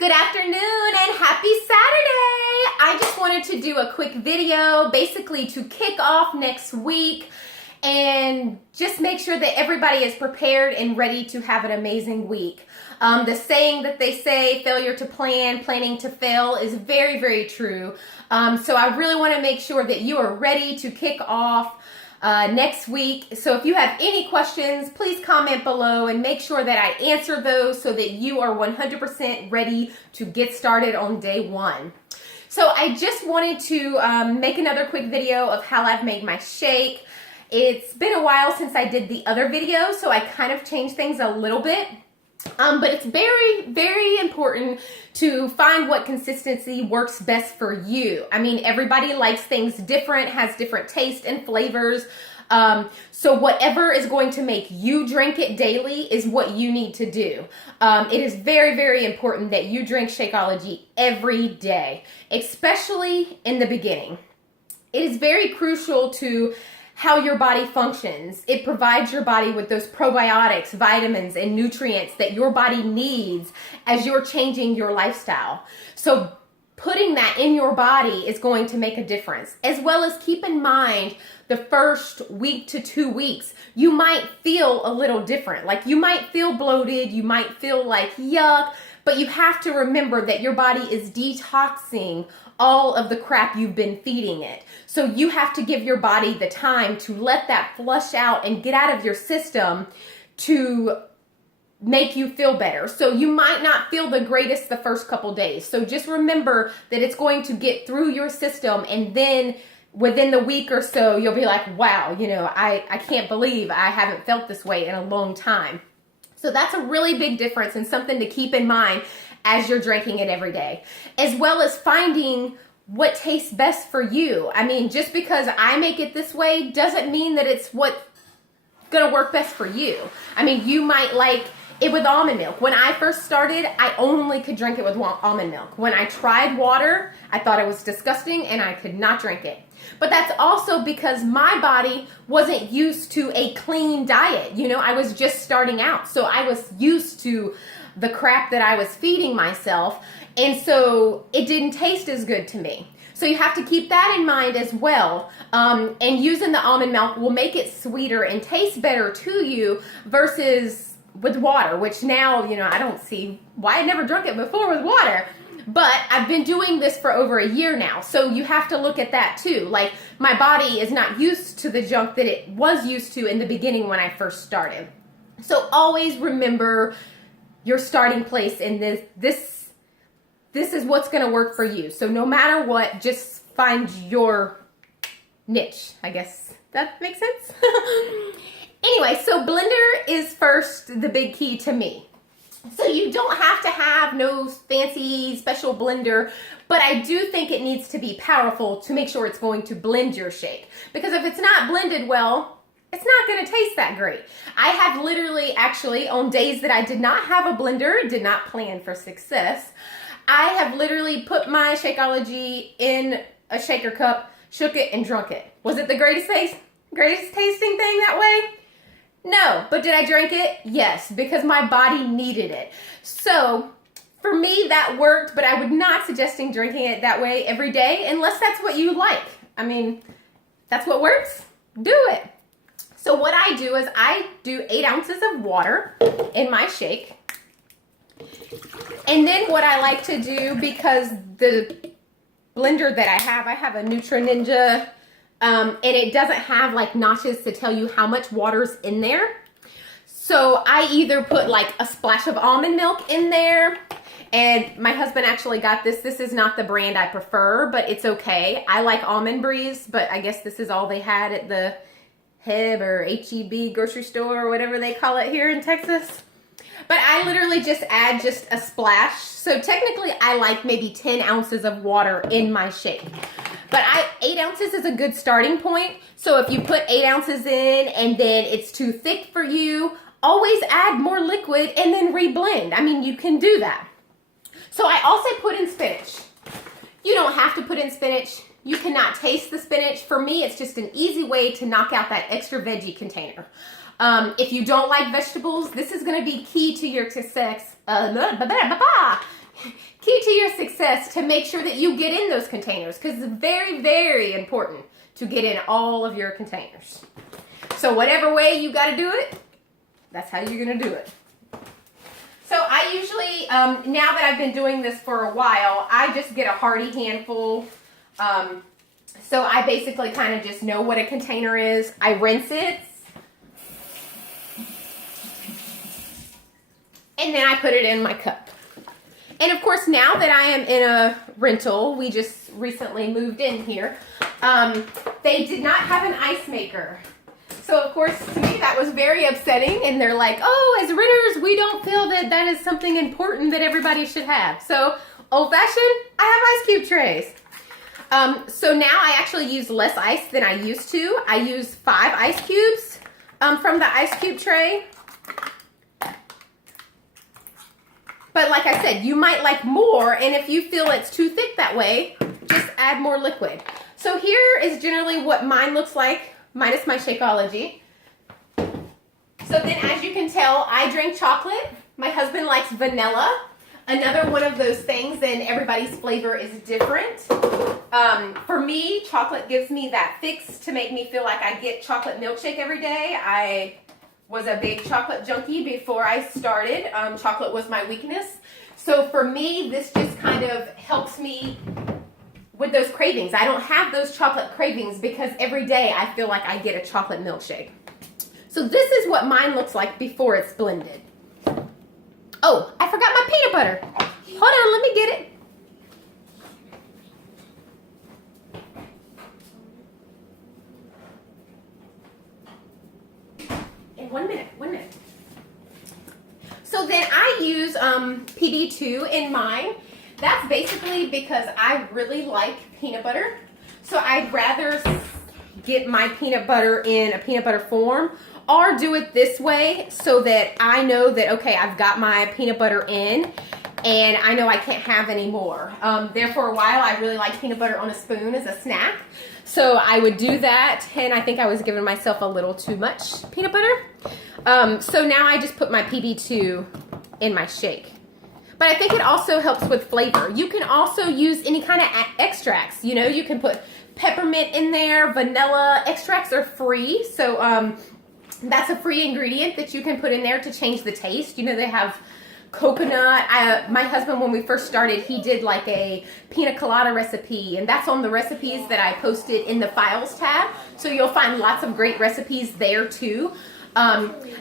Good afternoon and happy Saturday! I just wanted to do a quick video basically to kick off next week and just make sure that everybody is prepared and ready to have an amazing week. The saying that they say, failure to plan, planning to fail, is very, very true. So I really want to make sure that you are ready to kick off next week. So if you have any questions, please comment below and make sure that I answer those so that you are 100% ready to get started on day one. So I just wanted to make another quick video of how I've made my shake. It's been a while since I did the other video, so I kind of changed things a little bit. But it's very, very important to find what consistency works best for you. I mean, everybody likes things different, has different tastes and flavors. So whatever is going to make you drink it daily is what you need to do. It is very, very important that you drink Shakeology every day, especially in the beginning. It is very crucial to how your body functions. It provides your body with those probiotics, vitamins, and nutrients that your body needs as you're changing your lifestyle. So putting that in your body is going to make a difference. As well as keep in mind the first week to 2 weeks, you might feel a little different. Like you might feel bloated, you might feel like yuck, but you have to remember that your body is detoxing all of the crap you've been feeding it. So you have to give your body the time to let that flush out and get out of your system to make you feel better. So you might not feel the greatest the first couple days. So just remember that it's going to get through your system, and then within the week or so, you'll be like, wow, you know, I can't believe I haven't felt this way in a long time. So that's a really big difference and something to keep in mind as you're drinking it every day, as well as finding what tastes best for you. I mean, just because I make it this way doesn't mean that it's what's gonna work best for you. I mean, you might like it with almond milk. When I first started, I only could drink it with almond milk. When I tried water, I thought it was disgusting and I could not drink it. But that's also because my body wasn't used to a clean diet. You know, I was just starting out. So I was used to the crap that I was feeding myself. And so it didn't taste as good to me. So you have to keep that in mind as well. And using the almond milk will make it sweeter and taste better to you versus with water, which now, you know, I don't see why I never drunk it before with water. But I've been doing this for over a year now. So you have to look at that too. Like my body is not used to the junk that it was used to in the beginning when I first started. So always remember your starting place, and this is what's going to work for you. So no matter what, just find your niche. I guess that makes sense. Anyway, so blender is first the big key to me. So you don't have to have no fancy special blender, but I do think it needs to be powerful to make sure it's going to blend your shake. Because if it's not blended well, it's not going to taste that great. I have literally, actually, on days that I did not have a blender, did not plan for success, I have literally put my Shakeology in a shaker cup, shook it, and drunk it. Was it the greatest tasting thing that way? No, but did I drink it? Yes, because my body needed it. So for me, that worked, but I would not suggest drinking it that way every day unless that's what you like. I mean, that's what works. Do it. So what I do is I do 8 ounces of water in my shake. And then what I like to do, because the blender that I have a Nutra Ninja, and it doesn't have like notches to tell you how much water's in there. So I either put like a splash of almond milk in there, and my husband actually got this. This is not the brand I prefer, but it's okay. I like Almond Breeze, but I guess this is all they had at the Heb or HEB grocery store or whatever they call it here in Texas. But I literally just add just a splash. So technically I like maybe 10 ounces of water in my shake. But 8 ounces is a good starting point. So if you put 8 ounces in and then it's too thick for you, always add more liquid and then reblend. I mean, you can do that. So I also put in spinach. You don't have to put in spinach. You cannot taste the spinach. For me, it's just an easy way to knock out that extra veggie container. If you don't like vegetables, this is going to be key to your success. key to your success to make sure that you get in those containers, because it's very, very important to get in all of your containers. So whatever way you got to do it, that's how you're going to do it. So I usually, now that I've been doing this for a while, I just get a hearty handful. So I basically kind of just know what a container is. I rinse it. And then I put it in my cup. And of course, now that I am in a rental, we just recently moved in here, they did not have an ice maker. So of course, to me, that was very upsetting. And they're like, oh, as renters, we don't feel that that is something important that everybody should have. So old-fashioned, I have ice cube trays. So now I actually use less ice than I used to. I use 5 ice cubes from the ice cube tray. But like I said, you might like more, and if you feel it's too thick that way, just add more liquid. So here is generally what mine looks like, minus my Shakeology. So then, as you can tell, I drink chocolate. My husband likes vanilla. Another one of those things, and everybody's flavor is different. For me, chocolate gives me that fix to make me feel like I get chocolate milkshake every day. I was a big chocolate junkie before I started. Chocolate was my weakness. So for me, this just kind of helps me with those cravings. I don't have those chocolate cravings because every day I feel like I get a chocolate milkshake. So this is what mine looks like before it's blended. Oh, I forgot my peanut butter. Hold on, let me get it. In 1 minute, 1 minute. So then I use PB2 in mine. That's basically because I really like peanut butter. So I'd rather get my peanut butter in a peanut butter form or do it this way so that I know that, okay, I've got my peanut butter in and I know I can't have any more. There for a while, I really liked peanut butter on a spoon as a snack. So I would do that, and I think I was giving myself a little too much peanut butter. So now I just put my PB2 in my shake. But I think it also helps with flavor. You can also use any kind of extracts. You know, you can put peppermint in there, vanilla. Extracts are free, so that's a free ingredient that you can put in there to change the taste. You know, they have coconut. My husband, when we first started, he did like a pina colada recipe, and that's on the recipes that I posted in the files tab. So you'll find lots of great recipes there too.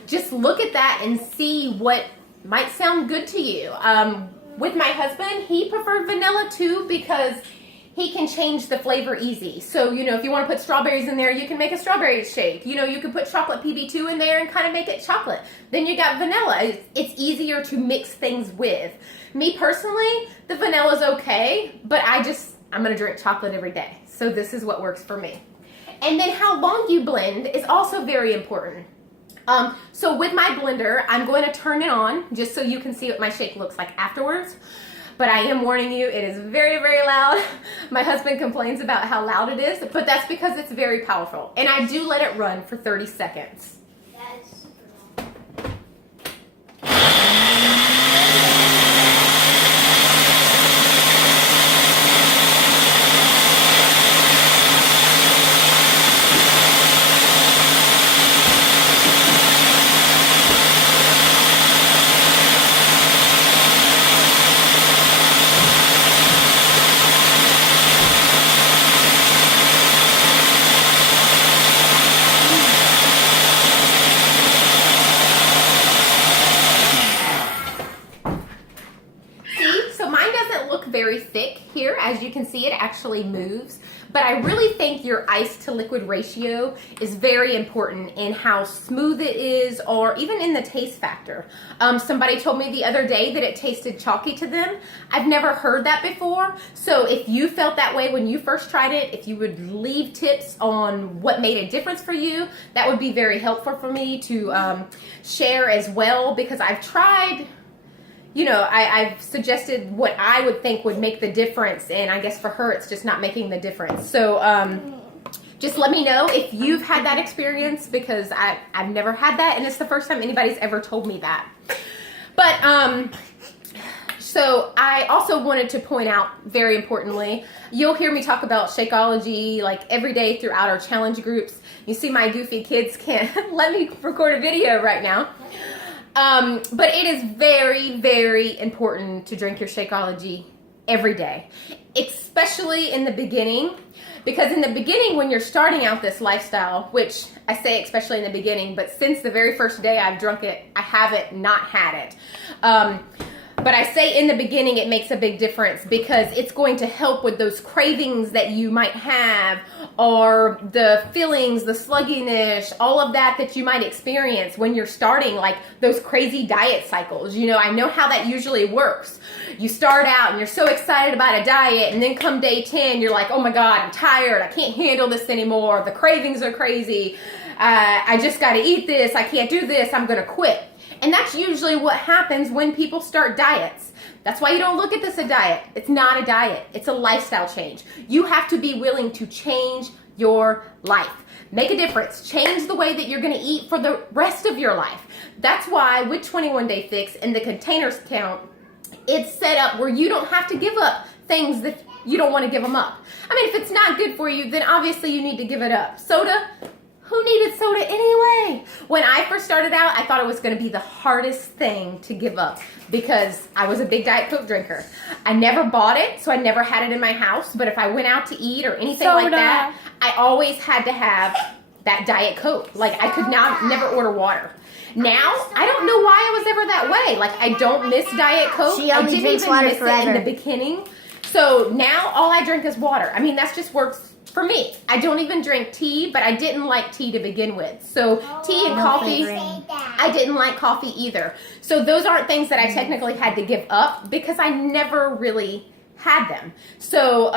Just look at that and see what might sound good to you. With my husband, he preferred vanilla too because he can change the flavor easy. So, you know, if you want to put strawberries in there, you can make a strawberry shake. You know, you can put chocolate PB2 in there and kind of make it chocolate. Then you got vanilla. It's easier to mix things with. Me personally, the vanilla's okay, but I'm going to drink chocolate every day. So this is what works for me. And then how long you blend is also very important. So with my blender, I'm going to turn it on just so you can see what my shake looks like afterwards. But I am warning you, it is very, very loud. My husband complains about how loud it is, but that's because it's very powerful. And I do let it run for 30 seconds. That is super long. Very thick here. As you can see, it actually moves. But I really think your ice to liquid ratio is very important in how smooth it is, or even in the taste factor. Somebody told me the other day that it tasted chalky to them. I've never heard that before. So if you felt that way when you first tried it, if you would leave tips on what made a difference for you, that would be very helpful for me to share as well, because I've tried, you know, I've suggested what I would think would make the difference, and I guess for her it's just not making the difference. So just let me know if you've had that experience, because I've never had that, and it's the first time anybody's ever told me that. But So I also wanted to point out, very importantly, you'll hear me talk about Shakeology like every day throughout our challenge groups. You see my goofy kids can't let me record a video right now. But it is very, very important to drink your Shakeology every day, especially in the beginning. Because in the beginning, when you're starting out this lifestyle, which I say especially in the beginning, but since the very first day I've drunk it, I haven't not had it. But I say in the beginning, it makes a big difference because it's going to help with those cravings that you might have, or the feelings, the sluggishness, all of that you might experience when you're starting like those crazy diet cycles. You know, I know how that usually works. You start out and you're so excited about a diet, and then come day 10, you're like, oh my God, I'm tired. I can't handle this anymore. The cravings are crazy. I just got to eat this. I can't do this. I'm going to quit. And that's usually what happens when people start diets. That's why you don't look at this a diet. It's not a diet. It's a lifestyle change. You have to be willing to change your life. Make a difference. Change the way that you're going to eat for the rest of your life. That's why with 21 Day Fix and the containers count, it's set up where you don't have to give up things that you don't want to give them up. I mean, if it's not good for you, then obviously you need to give it up. Soda? Who needed soda anyway? When I first started out, I thought it was going to be the hardest thing to give up because I was a big Diet Coke drinker. I never bought it, so I never had it in my house. But if I went out to eat or anything like that, I always had to have that Diet Coke. Like, I could never order water. Now, I don't know why I was ever that way. Like, I don't miss Diet Coke. She only I didn't drinks even water miss forever. it in the beginning. So now all I drink is water. I mean, that just works for me. I don't even drink tea, but I didn't like tea to begin with. So tea and coffee, I didn't like coffee either. So those aren't things that I technically had to give up because I never really had them. So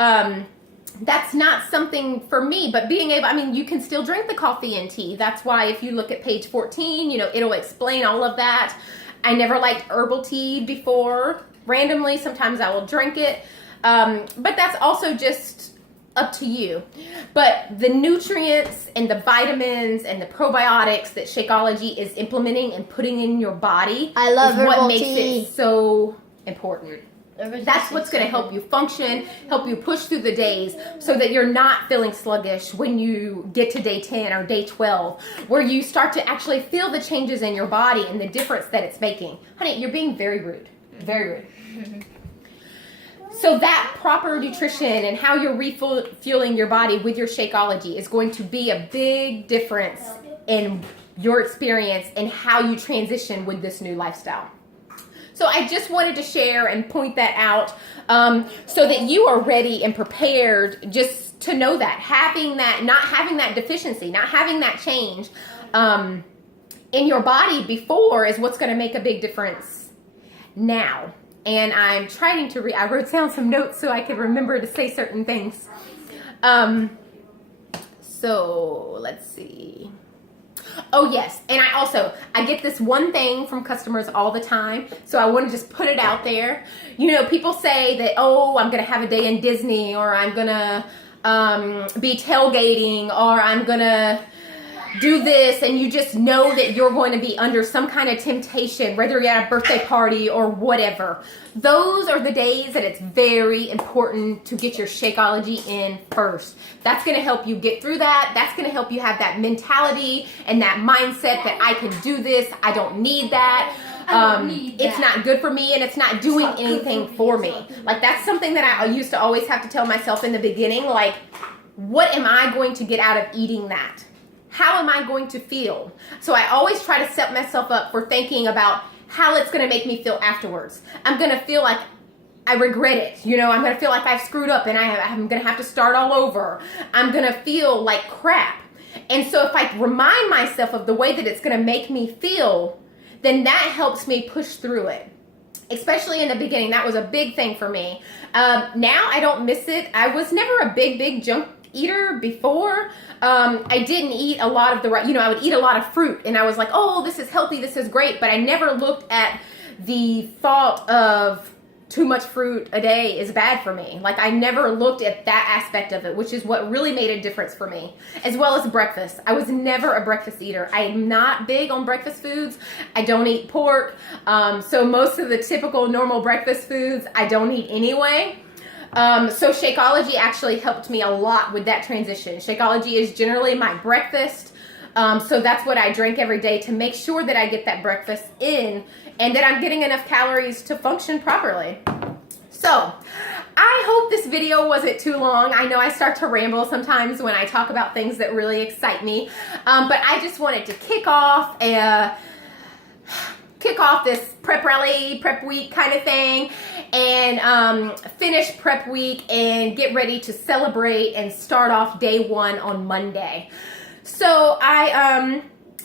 that's not something for me, but being able, I mean, you can still drink the coffee and tea. That's why if you look at page 14, you know, it'll explain all of that. I never liked herbal tea before. Randomly, sometimes I will drink it. But that's also just up to you. But the nutrients and the vitamins and the probiotics that Shakeology is implementing and putting in your body I love is what herbal makes tea. it so important. That's what's going to help you function, help you push through the days so that you're not feeling sluggish when you get to day 10 or day 12, where you start to actually feel the changes in your body and the difference that it's making. Honey, you're being very rude. Very rude. So that proper nutrition and how you're refueling your body with your Shakeology is going to be a big difference in your experience and how you transition with this new lifestyle. So I just wanted to share and point that out so that you are ready and prepared just to know that. Not having that deficiency, not having that change in your body before is what's going to make a big difference now. And I'm trying to I wrote down some notes so I could remember to say certain things. So let's see. Oh yes, and I get this one thing from customers all the time, so I want to just put it out there. You know, people say that, oh, I'm gonna have a day in Disney, or I'm gonna be tailgating, or I'm gonna do this, and you just know that you're going to be under some kind of temptation, whether you're at a birthday party or whatever. Those are the days that it's very important to get your Shakeology in first. That's going to help you get through that. That's going to help you have that mentality and that mindset that I can do this. I don't need that. It's not good for me, and it's not doing anything for me. Like, that's something that I used to always have to tell myself in the beginning, like, what am I going to get out of eating that? How am I going to feel? So I always try to set myself up for thinking about how it's going to make me feel afterwards. I'm going to feel like I regret it. You know, I'm going to feel like I've screwed up and I'm going to have to start all over. I'm going to feel like crap. And so if I remind myself of the way that it's going to make me feel, then that helps me push through it. Especially in the beginning, that was a big thing for me. Now I don't miss it. I was never a big junk eater before. I didn't eat a lot of I would eat a lot of fruit, and I was like, oh, this is healthy, this is great, but I never looked at the thought of too much fruit a day is bad for me. Like, I never looked at that aspect of it, which is what really made a difference for me, as well as breakfast. I was never a breakfast eater. I am not big on breakfast foods. I don't eat pork. So most of the typical normal breakfast foods, I don't eat anyway. So Shakeology actually helped me a lot with that transition. Shakeology is generally my breakfast. So that's what I drink every day to make sure that I get that breakfast in and that I'm getting enough calories to function properly. So I hope this video wasn't too long. I know I start to ramble sometimes when I talk about things that really excite me, but I just wanted to kick off this prep rally, prep week kind of thing, and finish prep week and get ready to celebrate and start off day one on Monday. So I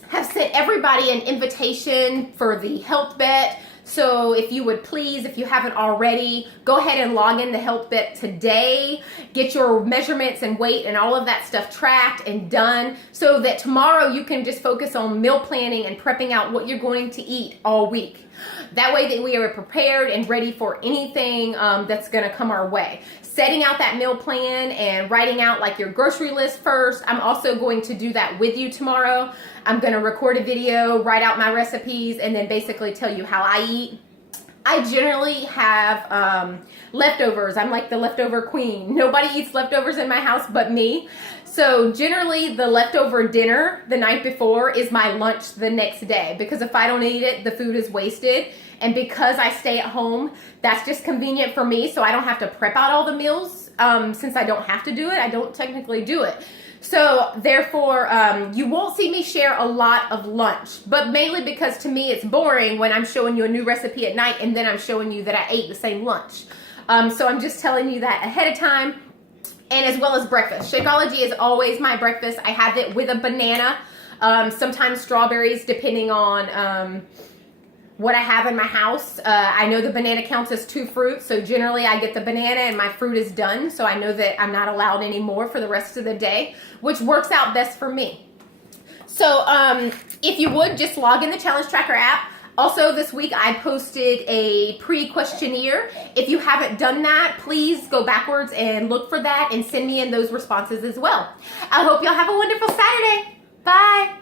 have sent everybody an invitation for the health bet. So if you would please, if you haven't already, go ahead and log in the health bet today. Get your measurements and weight and all of that stuff tracked and done so that tomorrow you can just focus on meal planning and prepping out what you're going to eat all week. That way that we are prepared and ready for anything that's going to come our way. Setting out that meal plan and writing out like your grocery list first. I'm also going to do that with you tomorrow. I'm going to record a video, write out my recipes, and then basically tell you how I eat. I generally have leftovers. I'm like the leftover queen. Nobody eats leftovers in my house but me. So generally the leftover dinner the night before is my lunch the next day, because if I don't eat it, the food is wasted. And because I stay at home, that's just convenient for me, so I don't have to prep out all the meals. Since I don't have to do it, I don't technically do it. So therefore, you won't see me share a lot of lunch, but mainly because to me it's boring when I'm showing you a new recipe at night and then I'm showing you that I ate the same lunch. So I'm just telling you that ahead of time, and as well as breakfast. Shakeology is always my breakfast. I have it with a banana, sometimes strawberries, depending on what I have in my house. I know the banana counts as 2 fruits, so generally I get the banana and my fruit is done, so I know that I'm not allowed any more for the rest of the day, which works out best for me. So if you would, just log in the Challenge Tracker app. Also this week I posted a pre-questionnaire. If you haven't done that, please go backwards and look for that and send me in those responses as well. I hope y'all have a wonderful Saturday. Bye.